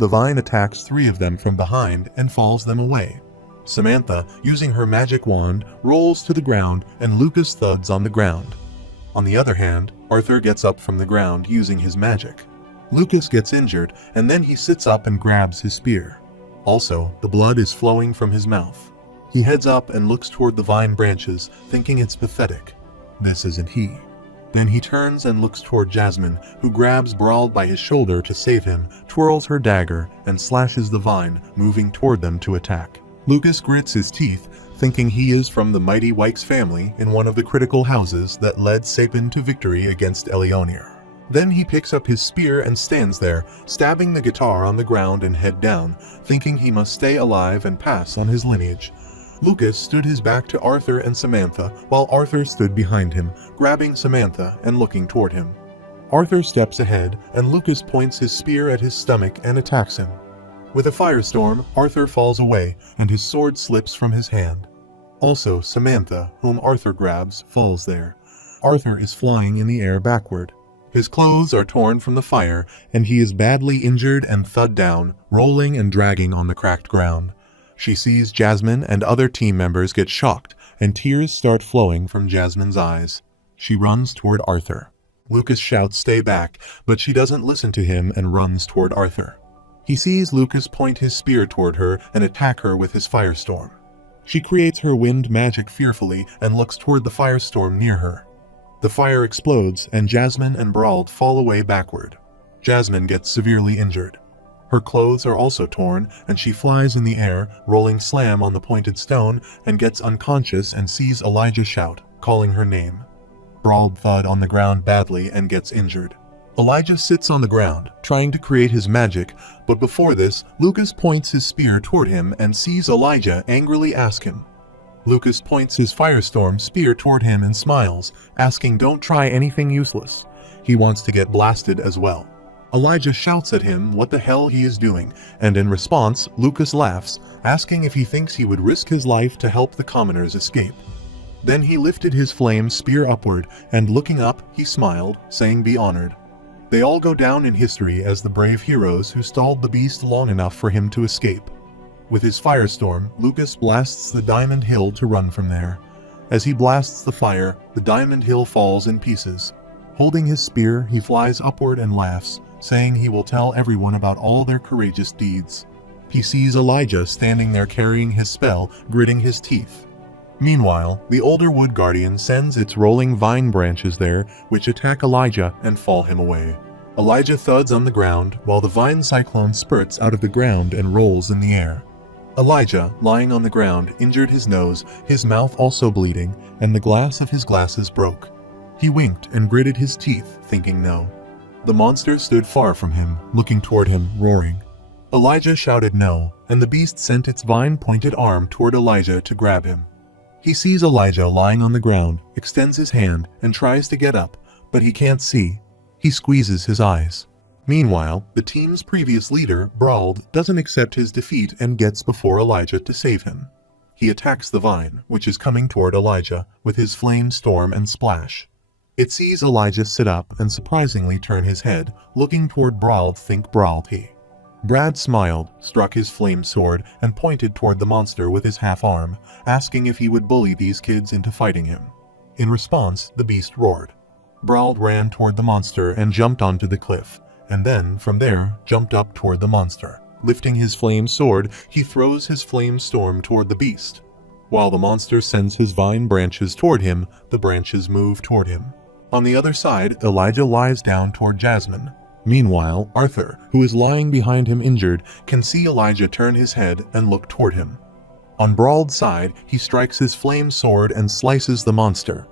The vine attacks 3 of them from behind and falls them away. Samantha, using her magic wand, rolls to the ground and Lucas thuds on the ground. On the other hand, Arthur gets up from the ground using his magic. Lucas gets injured and then he sits up and grabs his spear. Also, the blood is flowing from his mouth. He heads up and looks toward the vine branches, thinking it's pathetic. This isn't he. Then he turns and looks toward Jasmine, who grabs Brawl by his shoulder to save him, twirls her dagger, and slashes the vine, moving toward them to attack. Lucas grits his teeth, thinking he is from the mighty Wykes family in one of the critical houses that led Sapin to victory against Eleonir. Then he picks up his spear and stands there, stabbing the guitar on the ground and head down, thinking he must stay alive and pass on his lineage. Lucas stood his back to Arthur and Samantha, while Arthur stood behind him, grabbing Samantha and looking toward him. Arthur steps ahead, and Lucas points his spear at his stomach and attacks him. With a firestorm, Arthur falls away, and his sword slips from his hand. Also, Samantha, whom Arthur grabs, falls there. Arthur is flying in the air backward. His clothes are torn from the fire, and he is badly injured and thud down, rolling and dragging on the cracked ground. She sees Jasmine and other team members get shocked, and tears start flowing from Jasmine's eyes. She runs toward Arthur. Lucas shouts, "Stay back," but she doesn't listen to him and runs toward Arthur. He sees Lucas point his spear toward her and attack her with his firestorm. She creates her wind magic fearfully and looks toward the firestorm near her. The fire explodes, and Jasmine and Brawl fall away backward. Jasmine gets severely injured. Her clothes are also torn, and she flies in the air, rolling slam on the pointed stone, and gets unconscious and sees Elijah shout, calling her name. Brawl thud on the ground badly and gets injured. Elijah sits on the ground, trying to create his magic, but before this, Lucas points his spear toward him and sees Elijah angrily ask him. Lucas points his firestorm spear toward him and smiles, asking don't try anything useless. He wants to get blasted as well. Elijah shouts at him what the hell he is doing, and in response, Lucas laughs, asking if he thinks he would risk his life to help the commoners escape. Then he lifted his flame spear upward, and looking up, he smiled, saying be honored. They all go down in history as the brave heroes who stalled the beast long enough for him to escape. With his firestorm, Lucas blasts the Diamond Hill to run from there. As he blasts the fire, the Diamond Hill falls in pieces. Holding his spear, he flies upward and laughs, saying he will tell everyone about all their courageous deeds. He sees Elijah standing there carrying his spell, gritting his teeth. Meanwhile, the older wood guardian sends its rolling vine branches there, which attack Elijah and fall him away. Elijah thuds on the ground, while the vine cyclone spurts out of the ground and rolls in the air. Elijah, lying on the ground, injured his nose, his mouth also bleeding, and the glass of his glasses broke. He winked and gritted his teeth, thinking no. The monster stood far from him, looking toward him, roaring. Elijah shouted no, and the beast sent its vine-pointed arm toward Elijah to grab him. He sees Elijah lying on the ground, extends his hand, and tries to get up, but he can't see. He squeezes his eyes. Meanwhile, the team's previous leader, Brawl, doesn't accept his defeat and gets before Elijah to save him. He attacks the vine, which is coming toward Elijah, with his flame storm and splash. It sees Elijah sit up and surprisingly turn his head, looking toward Brawl. Think Brawl he. Brad smiled, struck his flame sword, and pointed toward the monster with his half-arm, asking if he would bully these kids into fighting him. In response, the beast roared. Brawl ran toward the monster and jumped onto the cliff, and then, from there, jumped up toward the monster. Lifting his flame sword, he throws his flame storm toward the beast. While the monster sends his vine branches toward him, the branches move toward him. On the other side, Elijah lies down toward Jasmine. Meanwhile, Arthur, who is lying behind him injured, can see Elijah turn his head and look toward him. On Brawl's side, he strikes his flame sword and slices the monster.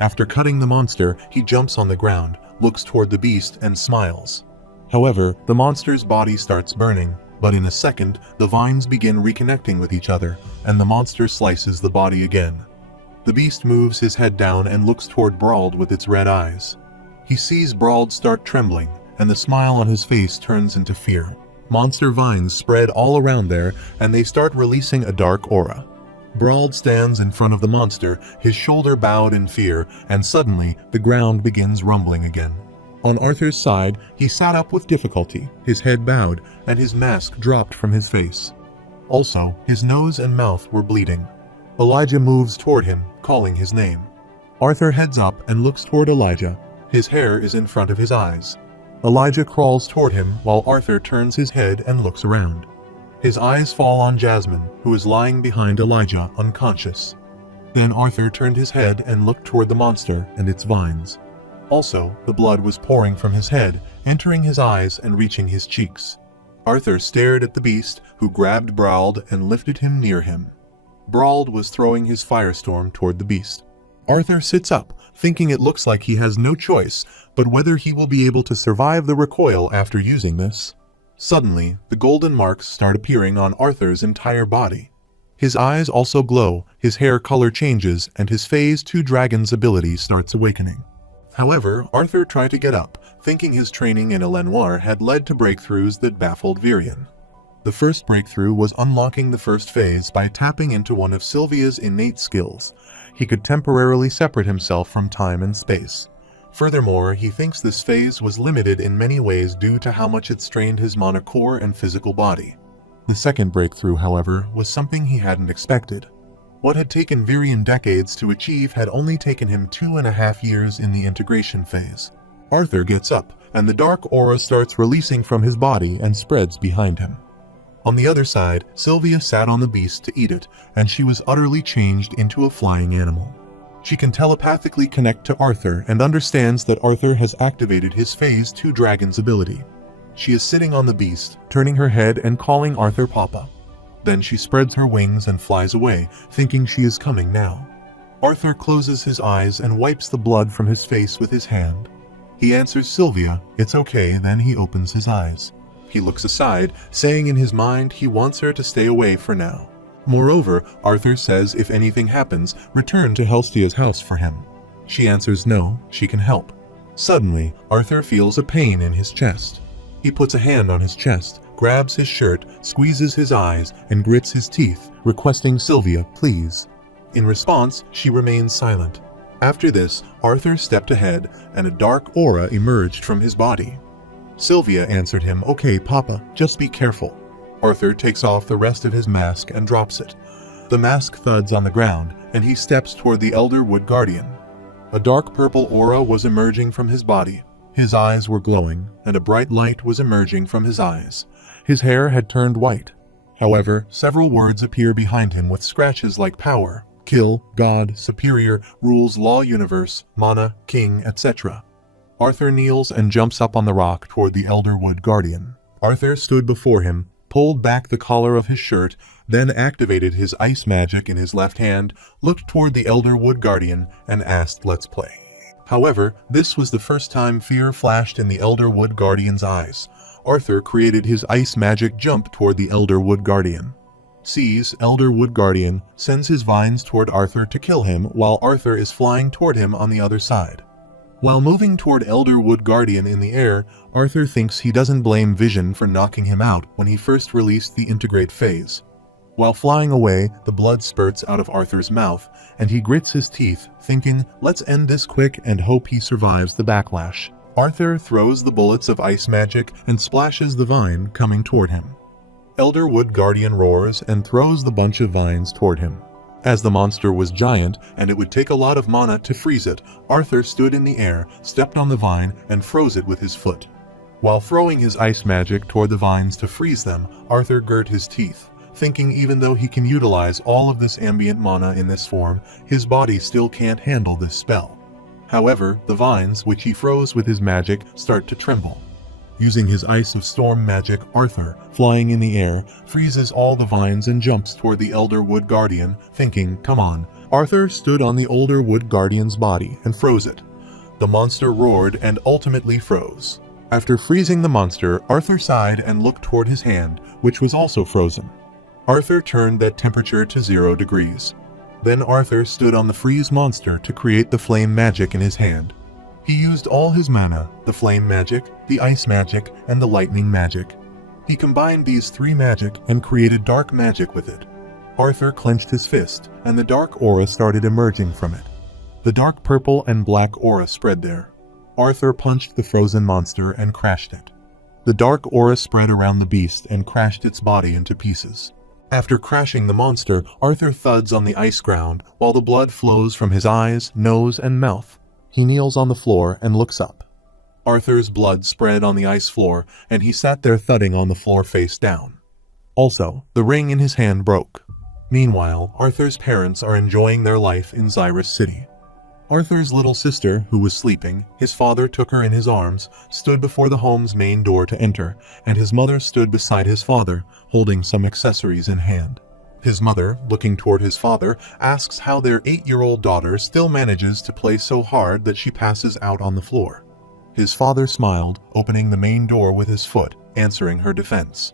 After cutting the monster, he jumps on the ground, looks toward the beast, and smiles. However, the monster's body starts burning, but in a second, the vines begin reconnecting with each other, and the monster slices the body again. The beast moves his head down and looks toward Brawl with its red eyes. He sees Brawl start trembling, and the smile on his face turns into fear. Monster vines spread all around there, and they start releasing a dark aura. Brawl stands in front of the monster, his shoulder bowed in fear, and suddenly, the ground begins rumbling again. On Arthur's side, he sat up with difficulty, his head bowed, and his mask dropped from his face. Also, his nose and mouth were bleeding. Elijah moves toward him, calling his name. Arthur heads up and looks toward Elijah. His hair is in front of his eyes. Elijah crawls toward him while Arthur turns his head and looks around. His eyes fall on Jasmine, who is lying behind Elijah, unconscious. Then Arthur turned his head and looked toward the monster and its vines. Also, the blood was pouring from his head, entering his eyes and reaching his cheeks. Arthur stared at the beast, who grabbed Brauld and lifted him near him. Brauld was throwing his firestorm toward the beast. Arthur sits up, thinking it looks like he has no choice, but whether he will be able to survive the recoil after using this. Suddenly, the golden marks start appearing on Arthur's entire body. His eyes also glow, his hair color changes, and his Phase 2 Dragon's ability starts awakening. However, Arthur tried to get up, thinking his training in Elenoir had led to breakthroughs that baffled Virion. The first breakthrough was unlocking the first phase by tapping into one of Sylvia's innate skills. He could temporarily separate himself from time and space. Furthermore, he thinks this phase was limited in many ways due to how much it strained his mana core and physical body. The second breakthrough, however, was something he hadn't expected. What had taken Virion decades to achieve had only taken him 2.5 years in the integration phase. Arthur gets up, and the dark aura starts releasing from his body and spreads behind him. On the other side, Sylvia sat on the beast to eat it, and she was utterly changed into a flying animal. She can telepathically connect to Arthur and understands that Arthur has activated his Phase 2 Dragon's ability. She is sitting on the beast, turning her head and calling Arthur Papa. Then she spreads her wings and flies away, thinking she is coming now. Arthur closes his eyes and wipes the blood from his face with his hand. He answers Sylvia, "It's okay," then he opens his eyes. He looks aside, saying in his mind he wants her to stay away for now. Moreover, Arthur says if anything happens, return to Helstia's house for him. She answers no, she can help. Suddenly, Arthur feels a pain in his chest. He puts a hand on his chest, grabs his shirt, squeezes his eyes, and grits his teeth, requesting Sylvia, please. In response, she remains silent. After this, Arthur stepped ahead, and a dark aura emerged from his body. Sylvia answered him, "Okay, Papa, just be careful." Arthur takes off the rest of his mask and drops it. The mask thuds on the ground, and he steps toward the Elder Wood Guardian. A dark purple aura was emerging from his body. His eyes were glowing, and a bright light was emerging from his eyes. His hair had turned white. However, several words appear behind him with scratches like power, kill, God, superior, rules, law, universe, mana, king, etc. Arthur kneels and jumps up on the rock toward the Elder Wood Guardian. Arthur stood before him, pulled back the collar of his shirt, then activated his ice magic in his left hand, looked toward the Elder Wood Guardian, and asked, "Let's play." However, this was the first time fear flashed in the Elder Wood Guardian's eyes. Arthur created his ice magic jump toward the Elder Wood Guardian. Sees Elder Wood Guardian, sends his vines toward Arthur to kill him while Arthur is flying toward him on the other side. While moving toward Elder Wood Guardian in the air, Arthur thinks he doesn't blame Vision for knocking him out when he first released the integrate phase. While flying away, the blood spurts out of Arthur's mouth, and he grits his teeth, thinking, let's end this quick and hope he survives the backlash. Arthur throws the bullets of ice magic and splashes the vine coming toward him. Elder Wood Guardian roars and throws the bunch of vines toward him. As the monster was giant and it would take a lot of mana to freeze it, Arthur stood in the air, stepped on the vine, and froze it with his foot. While throwing his ice magic toward the vines to freeze them, Arthur girt his teeth, thinking even though he can utilize all of this ambient mana in this form, his body still can't handle this spell. However, the vines, which he froze with his magic, start to tremble. Using his Ice of Storm magic, Arthur, flying in the air, freezes all the vines and jumps toward the Elder Wood Guardian, thinking, come on. Arthur stood on the Elder Wood Guardian's body and froze it. The monster roared and ultimately froze. After freezing the monster, Arthur sighed and looked toward his hand, which was also frozen. Arthur turned that temperature to 0 degrees. Then Arthur stood on the freeze monster to create the flame magic in his hand. He used all his mana, the flame magic, the ice magic, and the lightning magic. He combined these three magic and created dark magic with it. Arthur clenched his fist, and the dark aura started emerging from it. The dark purple and black aura spread there. Arthur punched the frozen monster and crashed it. The dark aura spread around the beast and crashed its body into pieces. After crashing the monster, Arthur thuds on the ice ground while the blood flows from his eyes, nose, and mouth. He kneels on the floor and looks up. Arthur's blood spread on the ice floor, and he sat there thudding on the floor face down. Also, the ring in his hand broke. Meanwhile, Arthur's parents are enjoying their life in Xyrus City. Arthur's little sister, who was sleeping, his father took her in his arms, stood before the home's main door to enter, and his mother stood beside his father, holding some accessories in hand. His mother, looking toward his father, asks how their 8-year-old daughter still manages to play so hard that she passes out on the floor. His father smiled, opening the main door with his foot, answering her defense.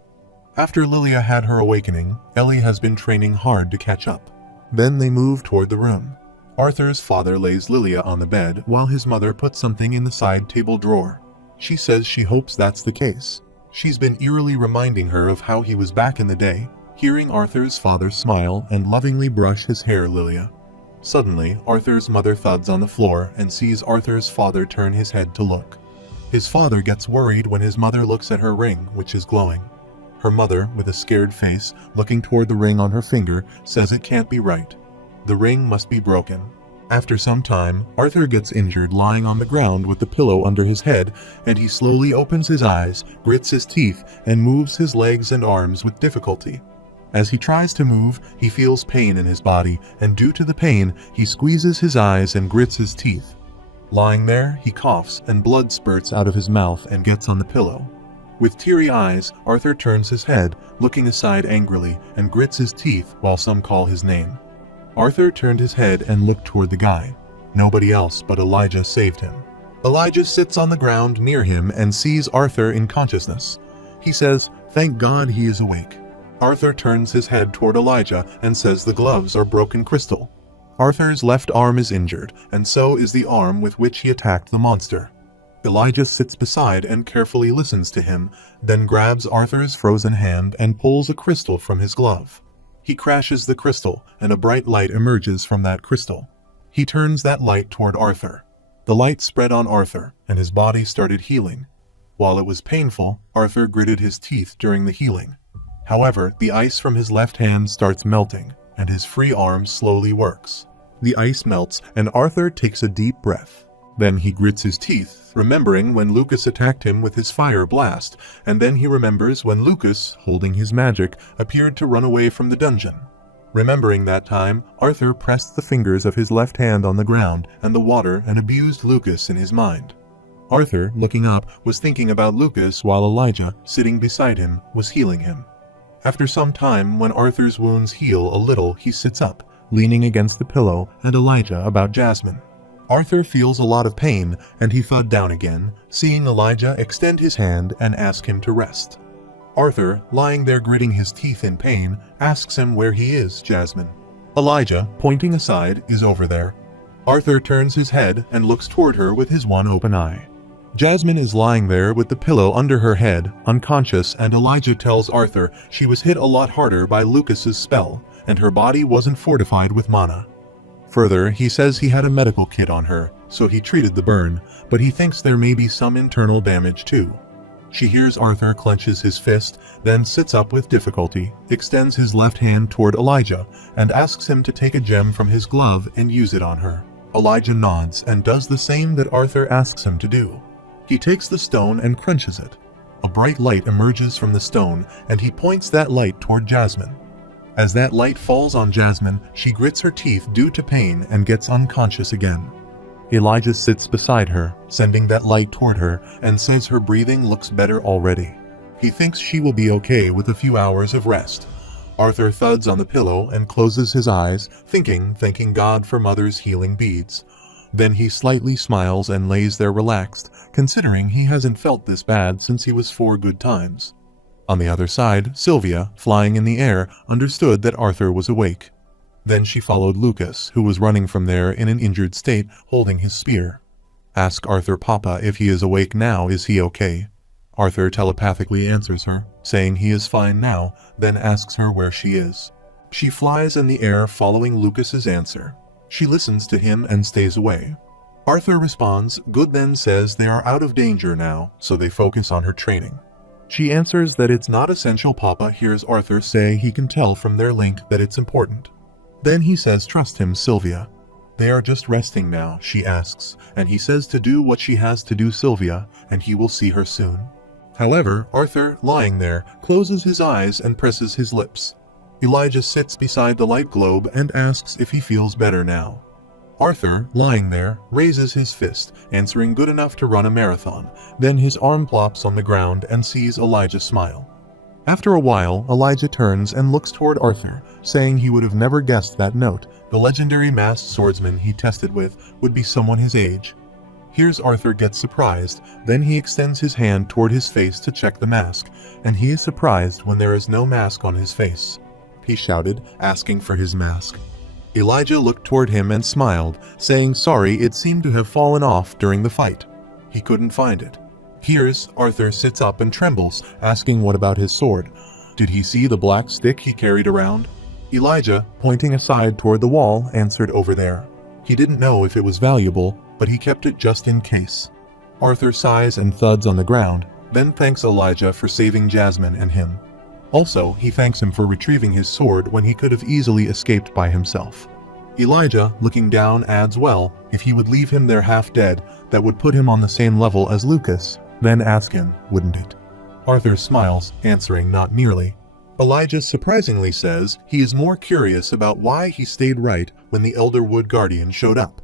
After Lilia had her awakening, Ellie has been training hard to catch up. Then they move toward the room. Arthur's father lays Lilia on the bed while his mother puts something in the side table drawer. She says she hopes that's the case. She's been eerily reminding her of how he was back in the day. Hearing Arthur's father smile and lovingly brush his hair, Lilia. Suddenly, Arthur's mother thuds on the floor and sees Arthur's father turn his head to look. His father gets worried when his mother looks at her ring, which is glowing. Her mother, with a scared face, looking toward the ring on her finger, says it can't be right. The ring must be broken. After some time, Arthur gets injured lying on the ground with the pillow under his head, and he slowly opens his eyes, grits his teeth, and moves his legs and arms with difficulty. As he tries to move, he feels pain in his body, and due to the pain, he squeezes his eyes and grits his teeth. Lying there, he coughs, and blood spurts out of his mouth and gets on the pillow. With teary eyes, Arthur turns his head, looking aside angrily, and grits his teeth while some call his name. Arthur turned his head and looked toward the guy. Nobody else but Elijah saved him. Elijah sits on the ground near him and sees Arthur in consciousness. He says, "Thank God he is awake." Arthur turns his head toward Elijah and says the gloves are broken crystal. Arthur's left arm is injured, and so is the arm with which he attacked the monster. Elijah sits beside and carefully listens to him, then grabs Arthur's frozen hand and pulls a crystal from his glove. He crashes the crystal, and a bright light emerges from that crystal. He turns that light toward Arthur. The light spread on Arthur, and his body started healing. While it was painful, Arthur gritted his teeth during the healing. However, the ice from his left hand starts melting, and his free arm slowly works. The ice melts, and Arthur takes a deep breath. Then he grits his teeth, remembering when Lucas attacked him with his fire blast, and then he remembers when Lucas, holding his magic, appeared to run away from the dungeon. Remembering that time, Arthur pressed the fingers of his left hand on the ground and the water and abused Lucas in his mind. Arthur, looking up, was thinking about Lucas while Elijah, sitting beside him, was healing him. After some time, when Arthur's wounds heal a little, he sits up, leaning against the pillow, and Elijah about Jasmine. Arthur feels a lot of pain, and he thud down again, seeing Elijah extend his hand and ask him to rest. Arthur, lying there gritting his teeth in pain, asks him where he is, Jasmine. Elijah, pointing aside, is over there. Arthur turns his head and looks toward her with his one open eye. Jasmine is lying there with the pillow under her head, unconscious, and Elijah tells Arthur she was hit a lot harder by Lucas's spell, and her body wasn't fortified with mana. Further, he says he had a medical kit on her, so he treated the burn, but he thinks there may be some internal damage too. She hears Arthur clenches his fist, then sits up with difficulty, extends his left hand toward Elijah, and asks him to take a gem from his glove and use it on her. Elijah nods and does the same that Arthur asks him to do. He takes the stone and crunches it. A bright light emerges from the stone, and he points that light toward Jasmine. As that light falls on Jasmine, she grits her teeth due to pain and gets unconscious again. Elijah sits beside her, sending that light toward her, and says her breathing looks better already. He thinks she will be okay with a few hours of rest. Arthur thuds on the pillow and closes his eyes, thanking God for Mother's healing beads. Then he slightly smiles and lays there relaxed, considering he hasn't felt this bad since he was 4 good times. On the other side, Sylvia, flying in the air, understood that Arthur was awake. Then she followed Lucas, who was running from there in an injured state, holding his spear. Ask Arthur Papa if he is awake now, is he okay? Arthur telepathically answers her, saying he is fine now, then asks her where she is. She flies in the air following Lucas's answer. She listens to him and stays away. Arthur responds, good, then says they are out of danger now, so they focus on her training. She answers that it's not essential. Papa hears Arthur say he can tell from their link that it's important. Then he says trust him, Sylvia. They are just resting now, she asks, and he says to do what she has to do, Sylvia, and he will see her soon. However, Arthur, lying there, closes his eyes and presses his lips. Elijah sits beside the light globe and asks if he feels better now. Arthur, lying there, raises his fist, answering good enough to run a marathon. Then his arm plops on the ground and sees Elijah smile. After a while, Elijah turns and looks toward Arthur, saying he would have never guessed that Note, the legendary masked swordsman he tested with, would be someone his age. Here's Arthur gets surprised, then he extends his hand toward his face to check the mask, and he is surprised when there is no mask on his face. He shouted, asking for his mask. Elijah looked toward him and smiled, saying sorry, it seemed to have fallen off during the fight. He couldn't find it. Here's Arthur sits up and trembles, asking what about his sword. Did he see the black stick he carried around? Elijah, pointing aside toward the wall, answered over there. He didn't know if it was valuable, but he kept it just in case. Arthur sighs and thuds on the ground, then thanks Elijah for saving Jasmine and him. Also, he thanks him for retrieving his sword when he could have easily escaped by himself. Elijah, looking down, adds, well, if he would leave him there half dead, that would put him on the same level as Lucas, then ask him, wouldn't it? Arthur smiles, answering not nearly. Elijah surprisingly says he is more curious about why he stayed right when the Elder Wood Guardian showed up.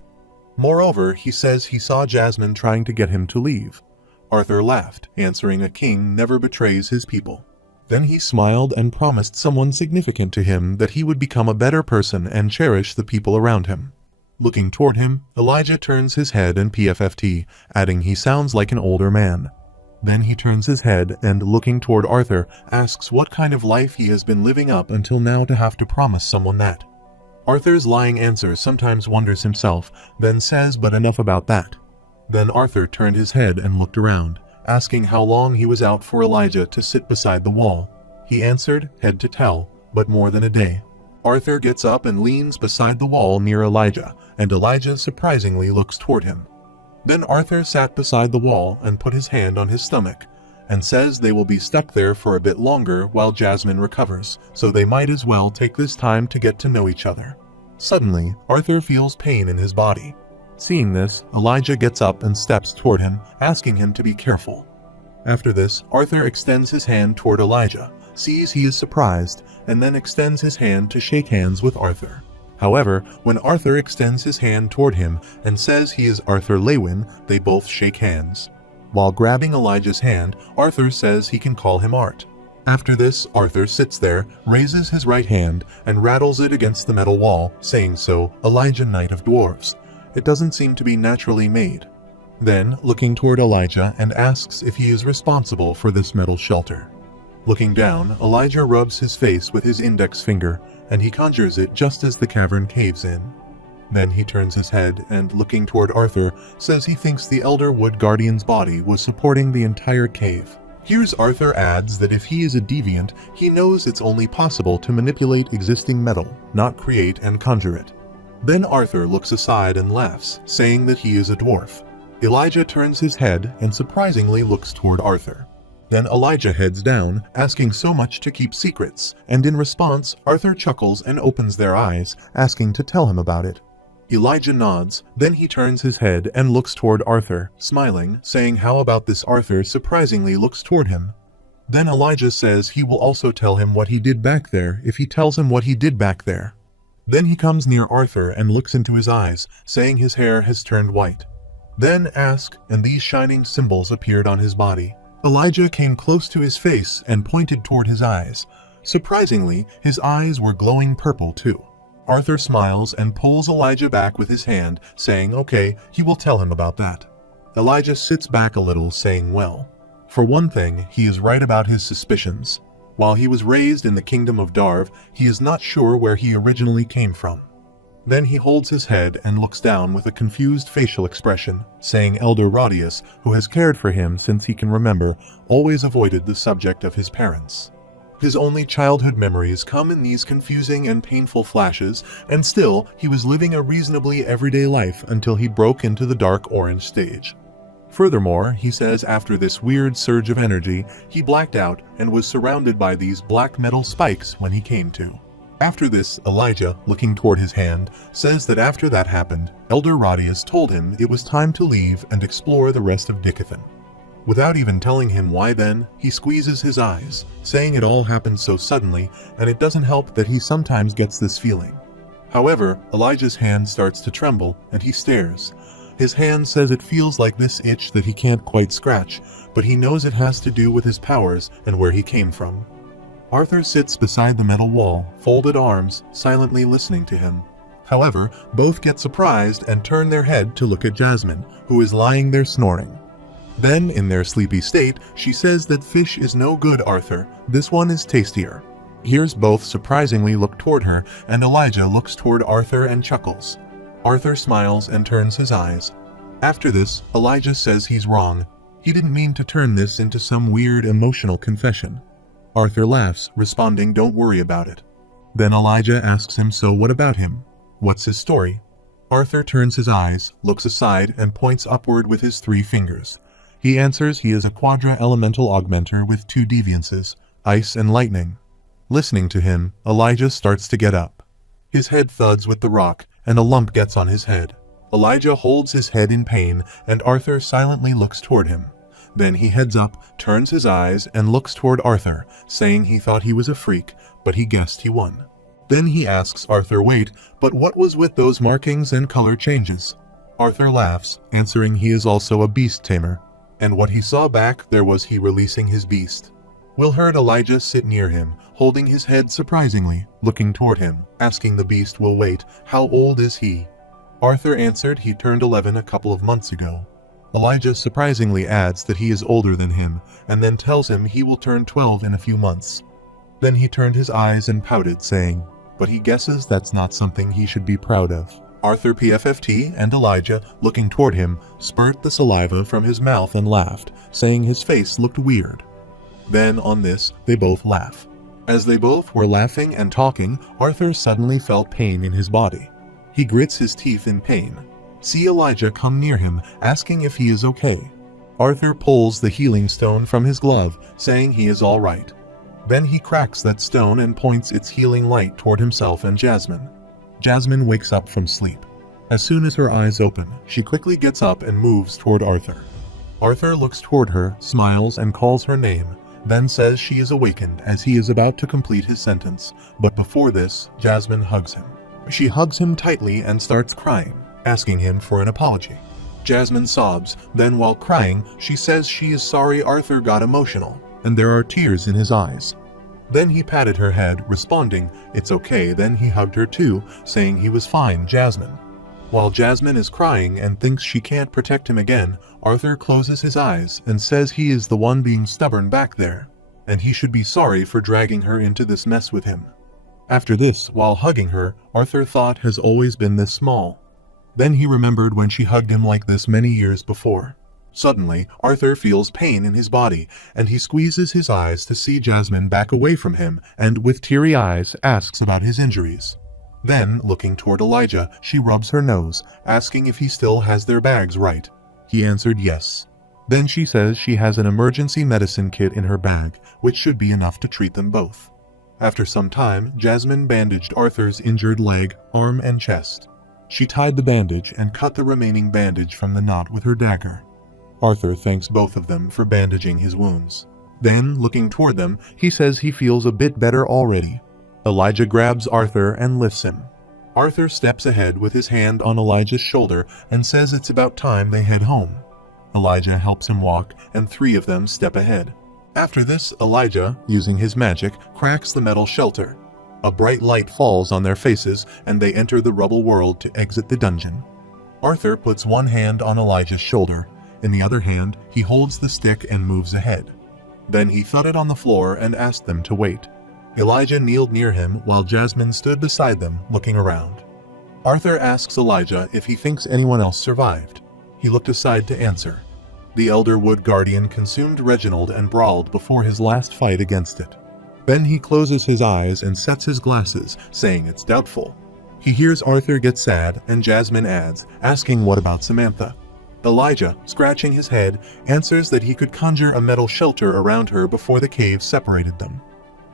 Moreover, he says he saw Jasmine trying to get him to leave. Arthur laughed, answering a king never betrays his people. Then he smiled and promised someone significant to him that he would become a better person and cherish the people around him. Looking toward him, Elijah turns his head and PFFT, adding he sounds like an older man. Then he turns his head and, looking toward Arthur, asks what kind of life he has been living up until now to have to promise someone that. Arthur's lying answer sometimes wonders himself, then says but enough about that. Then Arthur turned his head and looked around, asking how long he was out for Elijah to sit beside the wall. He answered, head to tell, but more than a day. Arthur gets up and leans beside the wall near Elijah, and Elijah surprisingly looks toward him. Then Arthur sat beside the wall and put his hand on his stomach, and says they will be stuck there for a bit longer while Jasmine recovers, so they might as well take this time to get to know each other. Suddenly, Arthur feels pain in his body. Seeing this, Elijah gets up and steps toward him, asking him to be careful. After this, Arthur extends his hand toward Elijah, sees he is surprised, and then extends his hand to shake hands with Arthur. However, when Arthur extends his hand toward him and says he is Arthur Lewin, they both shake hands. While grabbing Elijah's hand, Arthur says he can call him Art. After this, Arthur sits there, raises his right hand, and rattles it against the metal wall, saying so, Elijah, Knight of Dwarves. It doesn't seem to be naturally made. Then, looking toward Elijah and asks if he is responsible for this metal shelter. Looking down, Elijah rubs his face with his index finger, and he conjures it just as the cavern caves in. Then he turns his head and, looking toward Arthur, says he thinks the Elder Wood Guardian's body was supporting the entire cave. Here's Arthur adds that if he is a deviant, he knows it's only possible to manipulate existing metal, not create and conjure it. Then Arthur looks aside and laughs, saying that he is a dwarf. Elijah turns his head and surprisingly looks toward Arthur. Then Elijah heads down, asking so much to keep secrets, and in response, Arthur chuckles and opens their eyes, asking to tell him about it. Elijah nods, then he turns his head and looks toward Arthur, smiling, saying how about this. Arthur surprisingly looks toward him. Then Elijah says he will also tell him what he did back there if he tells him what he did back there. Then he comes near Arthur and looks into his eyes, saying his hair has turned white. Then ask, and these shining symbols appeared on his body. Elijah came close to his face and pointed toward his eyes. Surprisingly, his eyes were glowing purple too. Arthur smiles and pulls Elijah back with his hand, saying okay, he will tell him about that. Elijah sits back a little, saying well. For one thing, he is right about his suspicions. While he was raised in the kingdom of Darv, he is not sure where he originally came from. Then he holds his head and looks down with a confused facial expression, saying Elder Rodius, who has cared for him since he can remember, always avoided the subject of his parents. His only childhood memories come in these confusing and painful flashes, and still, he was living a reasonably everyday life until he broke into the dark orange stage. Furthermore, he says after this weird surge of energy, he blacked out and was surrounded by these black metal spikes when he came to. After this, Elijah, looking toward his hand, says that after that happened, Elder Radius told him it was time to leave and explore the rest of Dicathan. Without even telling him why then, he squeezes his eyes, saying it all happened so suddenly, and it doesn't help that he sometimes gets this feeling. However, Elijah's hand starts to tremble, and he stares. His hand says it feels like this itch that he can't quite scratch, but he knows it has to do with his powers and where he came from. Arthur sits beside the metal wall, folded arms, silently listening to him. However, both get surprised and turn their head to look at Jasmine, who is lying there snoring. Then, in their sleepy state, she says that fish is no good, Arthur. This one is tastier. Hears both surprisingly look toward her, and Elijah looks toward Arthur and chuckles. Arthur smiles and turns his eyes. After this, Elijah says he's wrong. He didn't mean to turn this into some weird emotional confession. Arthur laughs, responding, "Don't worry about it." Then Elijah asks him, "So what about him? What's his story?" Arthur turns his eyes, looks aside, and points upward with his 3 fingers. He answers he is a quadra-elemental augmenter with 2 deviances, ice and lightning. Listening to him, Elijah starts to get up. His head thuds with the rock, and a lump gets on his head. Elijah holds his head in pain, and Arthur silently looks toward him. Then he heads up, turns his eyes, and looks toward Arthur, saying he thought he was a freak, but he guessed he won. Then he asks Arthur, "Wait, but what was with those markings and color changes?" Arthur laughs, answering he is also a beast tamer. And what he saw back there was he releasing his beast. Will heard Elijah sit near him, holding his head surprisingly, looking toward him, asking the beast will wait, "How old is he?" Arthur answered he turned 11 a couple of months ago. Elijah surprisingly adds that he is older than him, and then tells him he will turn 12 in a few months. Then he turned his eyes and pouted, saying, but he guesses that's not something he should be proud of. Arthur PFFT and Elijah, looking toward him, spurt the saliva from his mouth and laughed, saying his face looked weird. Then, on this, they both laugh. As they both were laughing and talking, Arthur suddenly felt pain in his body. He grits his teeth in pain. See Elijah come near him, asking if he is okay. Arthur pulls the healing stone from his glove, saying he is all right. Then he cracks that stone and points its healing light toward himself and Jasmine. Jasmine wakes up from sleep. As soon as her eyes open, she quickly gets up and moves toward Arthur. Arthur looks toward her, smiles, and calls her name, then says she is awakened as he is about to complete his sentence, but before this, Jasmine hugs him. She hugs him tightly and starts crying, asking him for an apology. Jasmine sobs, then while crying, she says she is sorry Arthur got emotional, and there are tears in his eyes. Then he patted her head, responding, "It's okay." Then he hugged her too, saying he was fine, Jasmine. While Jasmine is crying and thinks she can't protect him again, Arthur closes his eyes and says he is the one being stubborn back there, and he should be sorry for dragging her into this mess with him. After this, while hugging her, Arthur thought has always been this small. Then he remembered when she hugged him like this many years before. Suddenly, Arthur feels pain in his body, and he squeezes his eyes to see Jasmine back away from him, and with teary eyes asks about his injuries. Then, looking toward Elijah, she rubs her nose, asking if he still has their bags right. He answered yes. Then she says she has an emergency medicine kit in her bag, which should be enough to treat them both. After some time, Jasmine bandaged Arthur's injured leg, arm, and chest. She tied the bandage and cut the remaining bandage from the knot with her dagger. Arthur thanks both of them for bandaging his wounds. Then, looking toward them, he says he feels a bit better already. Elijah grabs Arthur and lifts him. Arthur steps ahead with his hand on Elijah's shoulder and says it's about time they head home. Elijah helps him walk, and 3 of them step ahead. After this, Elijah, using his magic, cracks the metal shelter. A bright light falls on their faces, and they enter the rubble world to exit the dungeon. Arthur puts one hand on Elijah's shoulder. In the other hand, he holds the stick and moves ahead. Then he thudded on the floor and asked them to wait. Elijah kneeled near him while Jasmine stood beside them, looking around. Arthur asks Elijah if he thinks anyone else survived. He looked aside to answer. The Elder Wood Guardian consumed Reginald and brawled before his last fight against it. Then he closes his eyes and sets his glasses, saying it's doubtful. He hears Arthur get sad, and Jasmine adds, asking what about Samantha. Elijah, scratching his head, answers that he could conjure a metal shelter around her before the cave separated them.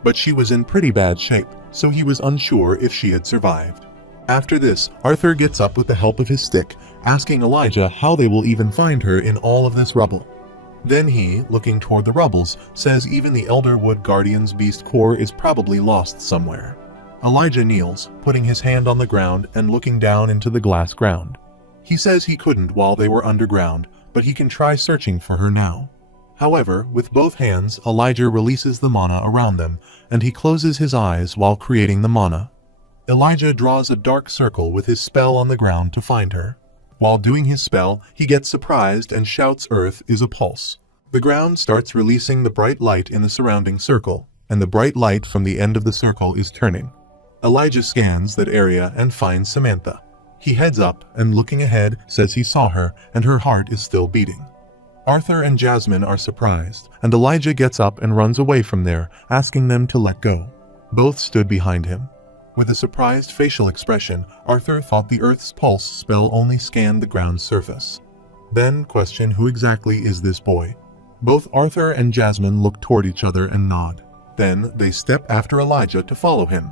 But she was in pretty bad shape, so he was unsure if she had survived. After this, Arthur gets up with the help of his stick, asking Elijah how they will even find her in all of this rubble. Then he, looking toward the rubbles, says even the Elderwood Guardian's beast core is probably lost somewhere. Elijah kneels, putting his hand on the ground and looking down into the glass ground. He says he couldn't while they were underground, but he can try searching for her now. However, with both hands, Elijah releases the mana around them, and he closes his eyes while creating the mana. Elijah draws a dark circle with his spell on the ground to find her. While doing his spell, he gets surprised and shouts Earth is a pulse. The ground starts releasing the bright light in the surrounding circle, and the bright light from the end of the circle is turning. Elijah scans that area and finds Samantha. He heads up and, looking ahead, says he saw her and her heart is still beating. Arthur and Jasmine are surprised, and Elijah gets up and runs away from there, asking them to let go. Both stood behind him. With a surprised facial expression, Arthur thought the Earth's pulse spell only scanned the ground's surface. Then question who exactly is this boy? Both Arthur and Jasmine look toward each other and nod. Then they step after Elijah to follow him.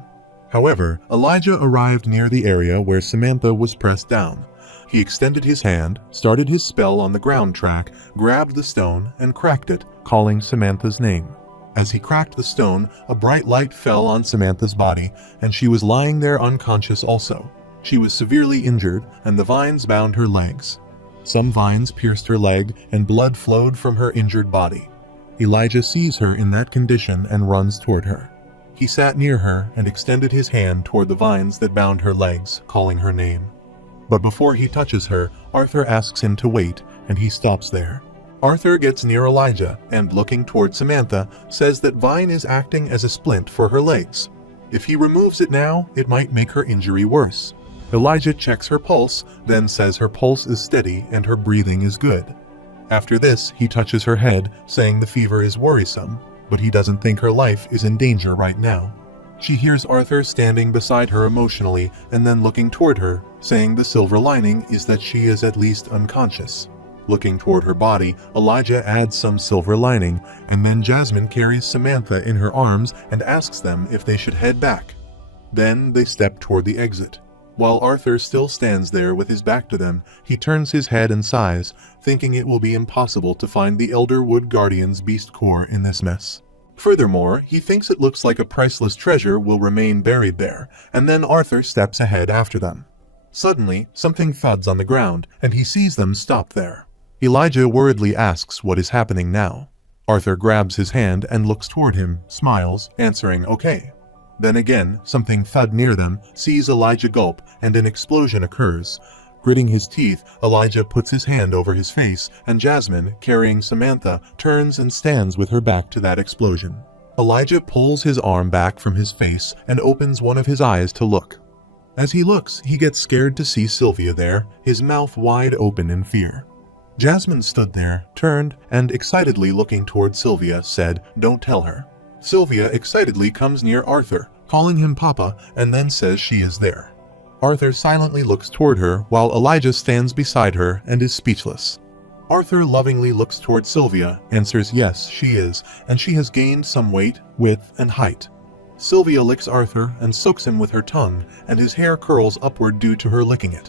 However, Elijah arrived near the area where Samantha was pressed down. He extended his hand, started his spell on the ground track, grabbed the stone, and cracked it, calling Samantha's name. As he cracked the stone, a bright light fell on Samantha's body, and she was lying there unconscious also. She was severely injured, and the vines bound her legs. Some vines pierced her leg, and blood flowed from her injured body. Elijah sees her in that condition and runs toward her. He sat near her and extended his hand toward the vines that bound her legs, calling her name. But before he touches her, Arthur asks him to wait, and he stops there. Arthur gets near Elijah and, looking toward Samantha, says that vine is acting as a splint for her legs. If he removes it now, it might make her injury worse. Elijah checks her pulse, then says her pulse is steady and her breathing is good. After this, he touches her head, saying the fever is worrisome, but he doesn't think her life is in danger right now. She hears Arthur standing beside her emotionally and then looking toward her, saying the silver lining is that she is at least unconscious. Looking toward her body, Elijah adds some silver lining, and then Jasmine carries Samantha in her arms and asks them if they should head back. Then they step toward the exit. While Arthur still stands there with his back to them, he turns his head and sighs, thinking it will be impossible to find the Elderwood Guardian's beast core in this mess. Furthermore, he thinks it looks like a priceless treasure will remain buried there, and then Arthur steps ahead after them. Suddenly, something thuds on the ground, and he sees them stop there. Elijah worriedly asks what is happening now. Arthur grabs his hand and looks toward him, smiles, answering okay. Then again, something thud near them, sees Elijah gulp, and an explosion occurs. Gritting his teeth, Elijah puts his hand over his face, and Jasmine, carrying Samantha, turns and stands with her back to that explosion. Elijah pulls his arm back from his face and opens one of his eyes to look. As he looks, he gets scared to see Sylvia there, his mouth wide open in fear. Jasmine stood there, turned, and excitedly looking toward Sylvia, said, "Don't tell her." Sylvia excitedly comes near Arthur, calling him Papa, and then says she is there. Arthur silently looks toward her while Elijah stands beside her and is speechless. Arthur lovingly looks toward Sylvia, answers yes, she is, and she has gained some weight, width, and height. Sylvia licks Arthur and soaks him with her tongue, and his hair curls upward due to her licking it.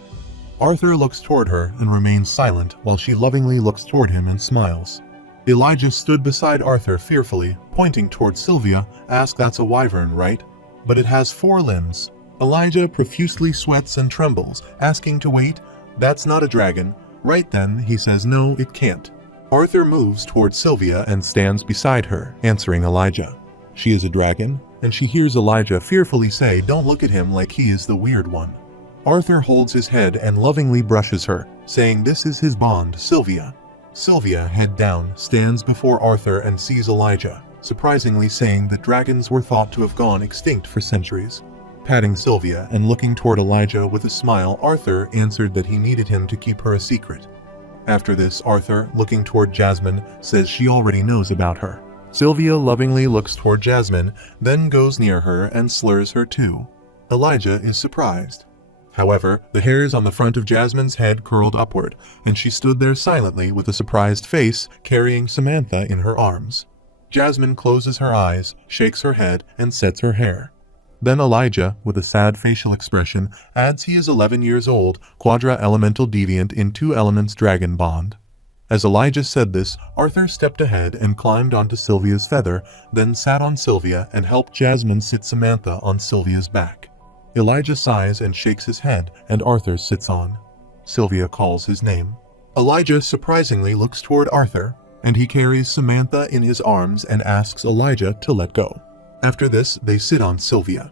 Arthur looks toward her and remains silent while she lovingly looks toward him and smiles. Elijah stood beside Arthur fearfully, pointing toward Sylvia, asked that's a wyvern, right? But it has 4 limbs. Elijah profusely sweats and trembles, asking to wait. That's not a dragon. Right then, he says no, it can't. Arthur moves toward Sylvia and stands beside her, answering Elijah. She is a dragon, and she hears Elijah fearfully say, "Don't look at him like he is the weird one." Arthur holds his head and lovingly brushes her, saying this is his bond, Sylvia. Sylvia, head down, stands before Arthur and sees Elijah, surprisingly saying that dragons were thought to have gone extinct for centuries. Patting Sylvia and looking toward Elijah with a smile, Arthur answered that he needed him to keep her a secret. After this, Arthur, looking toward Jasmine, says she already knows about her. Sylvia lovingly looks toward Jasmine, then goes near her and slurs her too. Elijah is surprised. However, the hairs on the front of Jasmine's head curled upward, and she stood there silently with a surprised face, carrying Samantha in her arms. Jasmine closes her eyes, shakes her head, and sets her hair. Then Elijah, with a sad facial expression, adds he is 11 years old, quadra-elemental deviant in 2 elements dragon bond. As Elijah said this, Arthur stepped ahead and climbed onto Sylvia's feather, then sat on Sylvia and helped Jasmine sit Samantha on Sylvia's back. Elijah sighs and shakes his head, and Arthur sits on. Sylvia calls his name. Elijah surprisingly looks toward Arthur, and he carries Samantha in his arms and asks Elijah to let go. After this, they sit on Sylvia.